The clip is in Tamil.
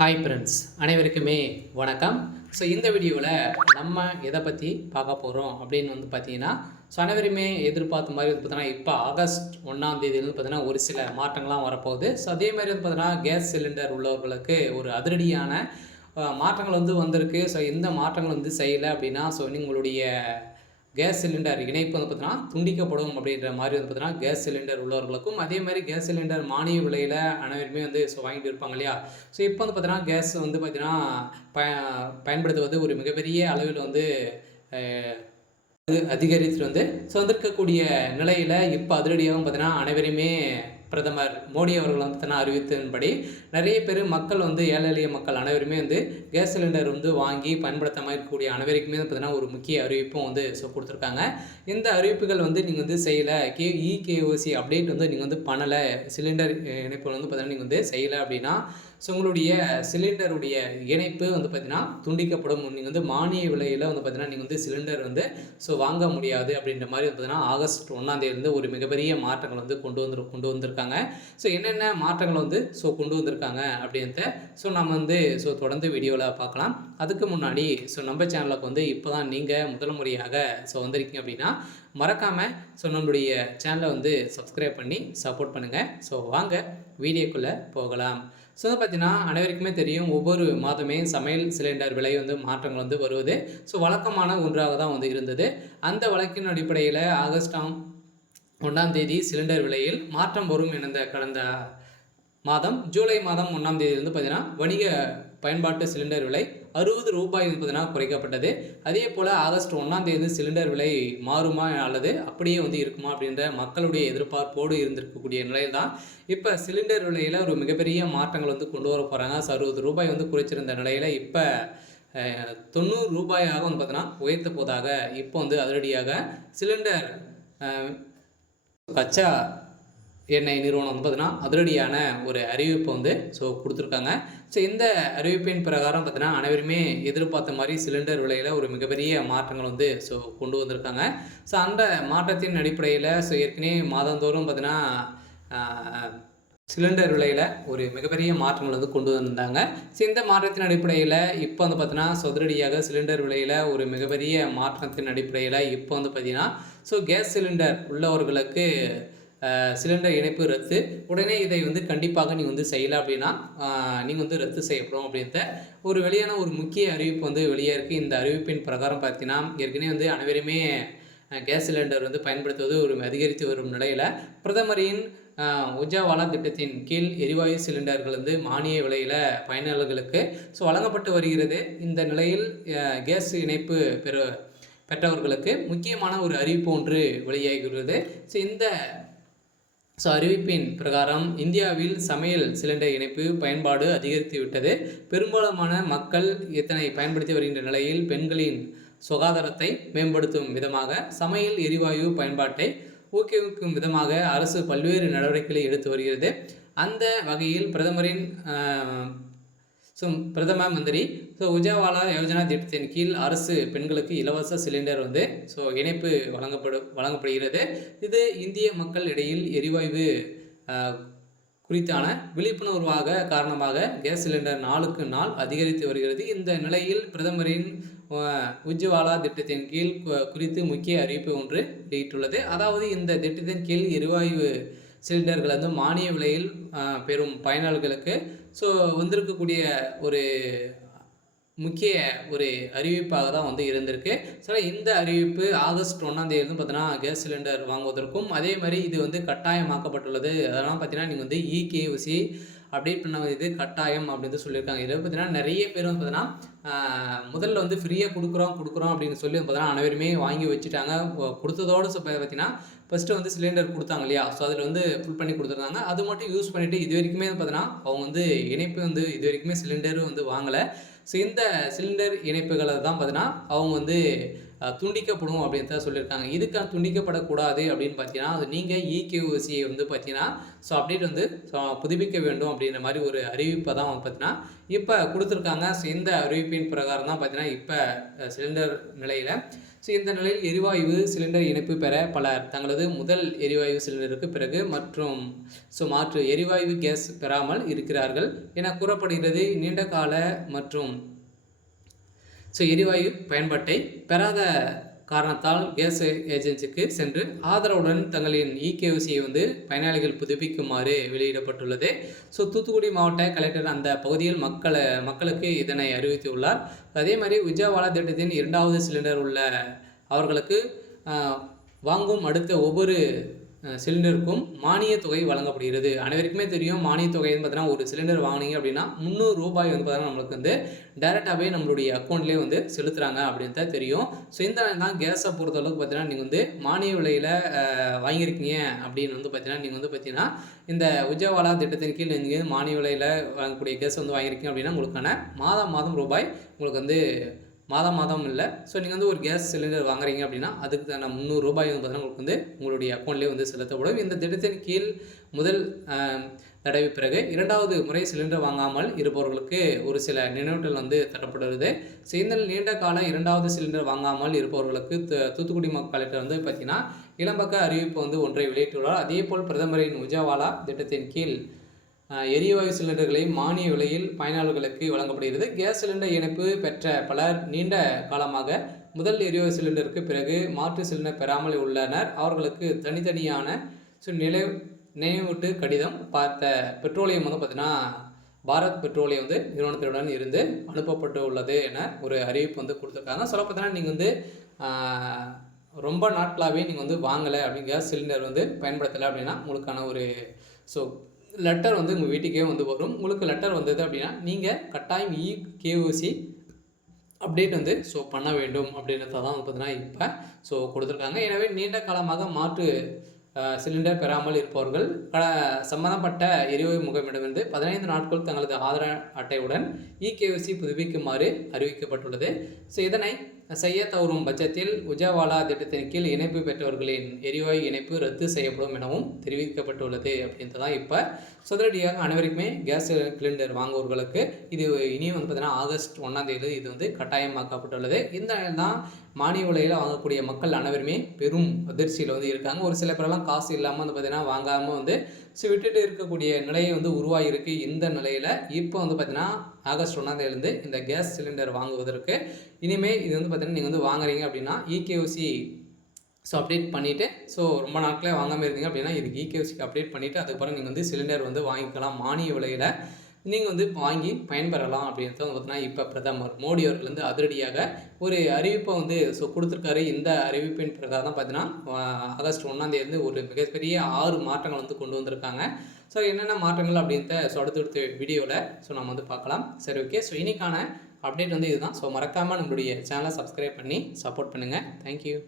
ஹாய் ஃப்ரெண்ட்ஸ், அனைவருக்குமே வணக்கம். ஸோ இந்த வீடியோவில் நம்ம எதை பற்றி பார்க்க போகிறோம் அப்படின்னு பார்த்தீங்கன்னா, அனைவருமே எதிர்பார்த்த மாதிரி பார்த்தீங்கன்னா, இப்போ ஆகஸ்ட் 1ஆம் தேதியிலேருந்து பார்த்தீங்கன்னா ஒரு சில மாற்றங்கள்லாம் வரப்போகுது. ஸோ அதே மாதிரி பார்த்தீங்கன்னா கேஸ் சிலிண்டர் உள்ளவர்களுக்கு ஒரு அதிரடியான மாற்றங்கள் வந்திருக்கு. ஸோ இந்த மாற்றங்கள் செய்யலை அப்படின்னா உங்களுடைய கேஸ் சிலிண்டர் இணைப்பு பார்த்தீங்கன்னா துண்டிக்கப்படும் அப்படின்ற மாதிரி பார்த்தீங்கன்னா கேஸ் சிலிண்டர் உள்ளவர்களுக்கும் அதே மாதிரி கேஸ் சிலிண்டர் மானிய விலையில் அனைவருமே வாங்கிட்டு இருப்பாங்க இல்லையா. ஸோ இப்போ பார்த்தீங்கன்னா கேஸ் பார்த்தீங்கன்னா பயன்படுத்துவது ஒரு மிகப்பெரிய அளவில் அதிகரித்து வந்திருக்கக்கூடிய நிலையில் இப்போ அதிரடியாகவும் பார்த்தீங்கன்னா அனைவருமே பிரதமர் மோடி அவர்கள் பார்த்தீங்கன்னா அறிவித்ததன்படி நிறைய பேர் மக்கள் ஏழை எளிய மக்கள் அனைவருமே கேஸ் சிலிண்டர் வாங்கி பயன்படுத்தாமல் இருக்கக்கூடிய அனைவருக்குமே பார்த்தீங்கன்னா ஒரு முக்கிய அறிவிப்பும் கொடுத்துருக்காங்க. இந்த அறிவிப்புகள் நீங்கள் செய்யலை, இகேஓசி அப்டேட் நீங்கள் பண்ணலை, சிலிண்டர் இணைப்பு பார்த்தீங்கன்னா நீங்கள் செய்யலை அப்படின்னா உங்களுடைய சிலிண்டருடைய இணைப்பு பார்த்தீங்கன்னா துண்டிக்கப்படும். நீங்கள் மானிய விலையில் பார்த்தீங்கன்னா நீங்கள் சிலிண்டர் வாங்க முடியாது அப்படின்ற மாதிரி பார்த்தீங்கன்னா ஆகஸ்ட் 1ஆம் தேதியிலிருந்து ஒரு மிகப்பெரிய மாற்றங்கள் கொண்டு வந்திருக்காங்க. ஸோ என்னென்ன மாற்றங்கள் கொண்டு வந்திருக்காங்க அப்படின்ட்டு நம்ம தொடர்ந்து வீடியோவில் பார்க்கலாம். அதுக்கு முன்னாடி நம்ம சேனலுக்கு இப்போ தான் நீங்கள் முதல் முறையாக வந்திருக்கீங்க அப்படின்னா மறக்காமல் நம்மளுடைய சேனலை சப்ஸ்கிரைப் பண்ணி சப்போர்ட் பண்ணுங்கள். வாங்க வீடியோக்குள்ளே போகலாம். பார்த்தீங்கன்னா அனைவருக்குமே தெரியும், ஒவ்வொரு மாதமே சமையல் சிலிண்டர் விலை மாற்றங்கள் வருவது வழக்கமான ஒன்றாக தான் இருந்தது. அந்த வழக்கின் அடிப்படையில் ஆகஸ்ட் 1ஆம் தேதி சிலிண்டர் விலையில் மாற்றம் வரும் என கடந்த மாதம் ஜூலை மாதம் 1ஆம் தேதியிலிருந்து பார்த்தீங்கன்னா வணிக பயன்பாட்டு சிலிண்டர் விலை 60 ரூபாய் பார்த்தீங்கன்னா குறைக்கப்பட்டது. அதே போல் ஆகஸ்ட் 1ஆம் தேதி சிலிண்டர் விலை மாறுமா அல்லது அப்படியே இருக்குமா அப்படின்ற மக்களுடைய எதிர்பார்ப்போடு இருந்திருக்கக்கூடிய நிலையில் தான் இப்போ சிலிண்டர் விலையில் ஒரு மிகப்பெரிய மாற்றங்கள் கொண்டு வர போகிறாங்க. 60 ரூபாய் குறைச்சிருந்த நிலையில் இப்போ 90 ரூபாயாக பார்த்தீங்கன்னா உயர்த்த போதாக இப்போ அதிரடியாக சிலிண்டர் கச்சா எண்ணெய் நிறுவனம் பார்த்தீங்கன்னா அதிரடியான ஒரு அறிவிப்பு கொடுத்துருக்காங்க. இந்த அறிவிப்பின் பிரகாரம் பார்த்தீங்கன்னா அனைவருமே எதிர்பார்த்த மாதிரி சிலிண்டர் விலையில் ஒரு மிகப்பெரிய மாற்றங்கள் கொண்டு வந்திருக்காங்க. அந்த மாற்றத்தின் அடிப்படையில் ஏற்கனவே மாதந்தோறும் பார்த்தீங்கன்னா சிலிண்டர் விலையில் ஒரு மிகப்பெரிய மாற்றங்கள் கொண்டு வந்தாங்க. இந்த மாற்றத்தின் அடிப்படையில் இப்போ பார்த்தீங்கன்னா அதிரடியாக சிலிண்டர் விலையில் ஒரு மிகப்பெரிய மாற்றத்தின் அடிப்படையில் இப்போ பார்த்தீங்கன்னா கேஸ் சிலிண்டர் உள்ளவர்களுக்கு சிலிண்டர் இணைப்பு ரத்து, உடனே இதை கண்டிப்பாக நீங்கள் செய்யலை அப்படின்னா நீங்கள் ரத்து செய்யப்படும் அப்படின்ற ஒரு வெளியான ஒரு முக்கிய அறிவிப்பு வெளியே இருக்குது. இந்த அறிவிப்பின் பிரகாரம் பார்த்தீங்கன்னா ஏற்கனவே அனைவருமே கேஸ் சிலிண்டர் பயன்படுத்துவது ஒரு அதிகரித்து வரும் நிலையில் பிரதமரின் உஜ்வாலா திட்டத்தின் கீழ் எரிவாயு சிலிண்டர்கள் மானிய விலையில் பயனாளர்களுக்கு வழங்கப்பட்டு வருகிறது. இந்த நிலையில் கேஸ் இணைப்பு பெற்றவர்களுக்கு முக்கியமான ஒரு அறிவிப்பு ஒன்று வெளியாகிறது. இந்த அறிவிப்பின் பிரகாரம் இந்தியாவில் சமையல் சிலிண்டர் இணைப்பு பயன்பாடு அதிகரித்து விட்டது. பெரும்பாலான மக்கள் இதனை பயன்படுத்தி வருகின்ற நிலையில் பெண்களின் சுகாதாரத்தை மேம்படுத்தும் விதமாக சமையல் எரிவாயு பயன்பாட்டை ஊக்குவிக்கும் விதமாக அரசு பல்வேறு நடவடிக்கைகளை எடுத்து வருகிறது. அந்த வகையில் பிரதம மந்திரி உஜ்வாலா யோஜனா திட்டத்தின் கீழ் அரசு பெண்களுக்கு இலவச சிலிண்டர் இணைப்பு வழங்கப்படுகிறது. இது இந்திய மக்கள் இடையில் எரிவாயு குறித்தான விழிப்புணர்வாக காரணமாக கேஸ் சிலிண்டர் நாளுக்கு நாள் அதிகரித்து வருகிறது. இந்த நிலையில் பிரதமரின் உஜ்வாலா திட்டத்தின் கீழ் குறித்து முக்கிய அறிவிப்பு ஒன்று வெளியிட்டுள்ளது. அதாவது இந்த திட்டத்தின் கீழ் எரிவாயு சிலிண்டர்கள் மானிய விலையில் பெறும் பயனாளர்களுக்கு வந்திருக்கக்கூடிய ஒரு முக்கிய ஒரு அறிவிப்பாக தான் இருந்திருக்கு. இந்த அறிவிப்பு ஆகஸ்ட் 1ஆம் தேதி பார்த்தீங்கன்னா கேஸ் சிலிண்டர் வாங்குவதற்கும் அதே மாதிரி இது கட்டாயமாக்கப்பட்டுள்ளது. அதெல்லாம் பார்த்தீங்கன்னா நீங்கள் இகேஓசி அப்டேட் பண்ண இது கட்டாயம் அப்படின்னு சொல்லியிருக்காங்க. இதில் பார்த்தீங்கன்னா நிறைய பேர் பார்த்தீங்கன்னா முதல்ல ஃப்ரீயாக கொடுக்குறோம் அப்படின்னு சொல்லி பார்த்தீங்கன்னா அனைவருமே வாங்கி வச்சுட்டாங்க. கொடுத்ததோடு பார்த்தீங்கன்னா ஃபஸ்ட்டு சிலிண்டர் கொடுத்தாங்க இல்லையா. அதில் ஃபுல் பண்ணி கொடுத்துருந்தாங்க. அது மட்டும் யூஸ் பண்ணிவிட்டு இது வரைக்குமே பார்த்தீங்கன்னா அவங்க இணைப்பு இது வரைக்குமே சிலிண்டரும் வாங்கலை. இந்த சிலிண்டர் இணைப்புகளை தான் பார்த்தீங்கன்னா அவங்க துண்டிக்கப்படும் அப்படின்னு தான் சொல்லியிருக்காங்க. இதுக்காக துண்டிக்கப்படக்கூடாது அப்படின்னு பார்த்தீங்கன்னா, அது நீங்கள் இகேஒய்சியை வந்து பார்த்தீங்கன்னா, ஸோ அப்டேட் வந்து புதுப்பிக்க வேண்டும் அப்படின்ற மாதிரி ஒரு அறிவிப்பை தான் வந்து பார்த்தீங்கன்னா, இப்போ குடுத்துருக்காங்க. ஸோ இந்த அறிவிப்பின் பிரகாரம் தான் பார்த்தீங்கன்னா, இப்போ சிலிண்டர் நிலையில ஸோ இந்த நிலையில் எரிவாயு சிலிண்டர் இணைப்பு பெற பலர் தங்களது முதல் எரிவாயு சிலிண்டருக்கு பிறகு மற்றும் மாற்று எரிவாயு கேஸ் பெறாமல் இருக்கிறார்கள் என கூறப்படுகிறது. நீண்ட கால மற்றும் எரிவாயு பயன்பாட்டை பெறாத காரணத்தால் கேஸ் ஏஜென்சிக்கு சென்று ஆதரவுடன் தங்களின் இகேஒய்சியை வந்து பயனாளிகள் புதுப்பிக்குமாறு வெளியிடப்பட்டுள்ளது. தூத்துக்குடி மாவட்ட கலெக்டர் அந்த பகுதியில் மக்களுக்கு இதனை அறிவித்துள்ளார். அதே மாதிரி உஜ்வாலா திட்டத்தின் 2வது சிலிண்டர் உள்ள அவர்களுக்கு வாங்கும் அடுத்த ஒவ்வொரு சிலிண்டருக்கும் மானிய தொகை வழங்கப்படுகிறது. அனைவருக்குமே தெரியும் மானிய தொகை வந்து பார்த்தீங்கன்னா, ஒரு சிலிண்டர் வாங்கினீங்க அப்படின்னா ₹300 வந்து பார்த்தீங்கன்னா நம்மளுக்கு வந்து டைரெக்டாகவே நம்மளுடைய அக்கௌண்ட்லேயே வந்து செலுத்துகிறாங்க அப்படின்னு தான் தெரியும். இந்த தான் கேஸை பொறுத்தளவுக்கு பார்த்தீங்கன்னா, நீங்கள் வந்து மானிய விலையில் வாங்கியிருக்கீங்க அப்படின்னு வந்து பார்த்தீங்கன்னா, நீங்கள் வந்து பார்த்தீங்கன்னா இந்த உஜ்வாலா திட்டத்தின் கீழ் நீங்கள் மானிய விலையில் வாங்கக்கூடிய கேஸ் வந்து வாங்கியிருக்கீங்க அப்படின்னா உங்களுக்கான மாதம் ரூபாய் உங்களுக்கு வந்து மாதம் இல்லை. நீங்கள் வந்து ஒரு கேஸ் சிலிண்டர் வாங்குறீங்க அப்படின்னா அதுக்கு தான ₹300 வந்து பார்த்தீங்கன்னா உங்களுக்கு வந்து உங்களுடைய அக்கௌண்ட்லேயே வந்து செலுத்தப்படும். இந்த திட்டத்தின் கீழ் முதல் தடவை பிறகு 2வது முறை சிலிண்டர் வாங்காமல் இருப்பவர்களுக்கு ஒரு சில நினைவூட்டல் வந்து தரப்படுகிறது. இந்த நீண்ட கால 2வது சிலிண்டர் வாங்காமல் இருப்பவர்களுக்கு தூத்துக்குடி கலெக்டர் வந்து பார்த்தீங்கன்னா இளம்பக்க அறிவிப்பு வந்து ஒன்றை வெளியிட்டுள்ளார். அதேபோல் பிரதமரின் உஜ்வாலா திட்டத்தின் கீழ் எரிவாயு சிலிண்டர்களை மானிய விலையில் பயனாளர்களுக்கு வழங்கப்படுகிறது. கேஸ் சிலிண்டர் இணைப்பு பெற்ற பலர் நீண்ட காலமாக முதல் எரிவாயு சிலிண்டருக்கு பிறகு மாற்று சிலிண்டர் பெறாமல் உள்ளனர். அவர்களுக்கு தனித்தனியான நினைவூட்டு கடிதம் பார்த்த பெட்ரோலியம் வந்து பார்த்தீங்கன்னா பாரத் பெட்ரோலியம் வந்து நிறுவனத்துடன் இருந்து அனுப்பப்பட்டு உள்ளது என ஒரு அறிவிப்பு வந்து கொடுத்துருக்காங்க. சொல்ல பார்த்தீங்கன்னா நீங்கள் வந்து ரொம்ப நாட்களாகவே நீங்கள் வந்து வாங்கலை அப்படி கேஸ் சிலிண்டர் வந்து பயன்படுத்தலை அப்படின்னா உங்களுக்கான ஒரு லெட்டர் வந்து உங்கள் வீட்டுக்கே வந்து வரும். உங்களுக்கு லெட்டர் வந்தது அப்படின்னா நீங்கள் கட்டாயம் இகேஒய்சி அப்டேட் வந்து பண்ண வேண்டும் அப்படின்றத தான் வந்து பார்த்தீங்கன்னா இப்போ கொடுத்துருக்காங்க. எனவே நீண்ட காலமாக மாற்று சிலிண்டர் பெறாமல் இருப்பவர்கள் சம்பந்தப்பட்ட எரிவாயு முகமிடமிருந்து 15 நாட்கள் தங்களது ஆதார அட்டையுடன் இகேஒய்சி புதுப்பிக்குமாறு அறிவிக்கப்பட்டுள்ளது. இதனை செய்ய தவறும் பட்சத்தில் உஜ்வாலா திட்டத்தின் கீழ் இணைப்பு பெற்றவர்களின் எரிவாயு இணைப்பு ரத்து செய்யப்படும் எனவும் தெரிவிக்கப்பட்டுள்ளது அப்படின்றதான் இப்போ உடனடியாக அனைவருக்குமே கேஸ் சிலிண்டர் வாங்குவவர்களுக்கு இது இனியும் வந்து பார்த்தீங்கன்னா ஆகஸ்ட் 1ஆம் தேதி இது வந்து கட்டாயமாக்கப்பட்டுள்ளது. இந்த தான் மானிய விலையில் வாங்கக்கூடிய மக்கள் அனைவருமே பெரும் அதிர்ச்சியில் வந்து இருக்காங்க. ஒரு சில பேரெல்லாம் காசு இல்லாமல் வந்து பார்த்தீங்கன்னா வாங்காமல் வந்து விட்டுட்டு இருக்கக்கூடிய நிலையை வந்து உருவாகிருக்கு. இந்த நிலையில் இப்போ வந்து பார்த்தீங்கன்னா ஆகஸ்ட் 1ஆம் தேதியிலேருந்து இந்த கேஸ் சிலிண்டர் வாங்குவதற்கு இனிமேல் இது வந்து பார்த்தீங்கன்னா நீங்கள் வந்து வாங்குறீங்க அப்படின்னா இகேஒய்சி அப்டேட் பண்ணிவிட்டு ரொம்ப நாட்களே வாங்காமல் இருந்தீங்க அப்படின்னா இதுக்கு இகேஒய்சிக்கு அப்டேட் பண்ணிவிட்டு அதுக்கப்புறம் நீங்கள் வந்து சிலிண்டர் வந்து வாங்கிக்கலாம். மானிய விலையில் நீங்கள் வந்து வாங்கி பயன்பெறலாம் அப்படின்றது வந்து பார்த்தீங்கன்னா இப்போ பிரதமர் மோடி அவர்கள் வந்து அதிரடியாக ஒரு அறிவிப்பை வந்து கொடுத்துருக்காரு. இந்த அறிவிப்பின் பிரகாரம் தான் பார்த்தீங்கன்னா ஆகஸ்ட் 1ஆம் தேதி ஒரு மிகப்பெரிய 6 மாற்றங்கள் வந்து கொண்டு வந்திருக்காங்க. என்னென்ன மாற்றங்கள் அப்படின்றத அடுத்தடுத்த வீடியோவில் நம்ம வந்து பார்க்கலாம். சரி, ஓகே. இன்னைக்கான அப்டேட் வந்து இதுதான். மறக்காமல் நம்மளுடைய சேனலை சப்ஸ்கிரைப் பண்ணி சப்போர்ட் பண்ணுங்கள். தேங்க்யூ.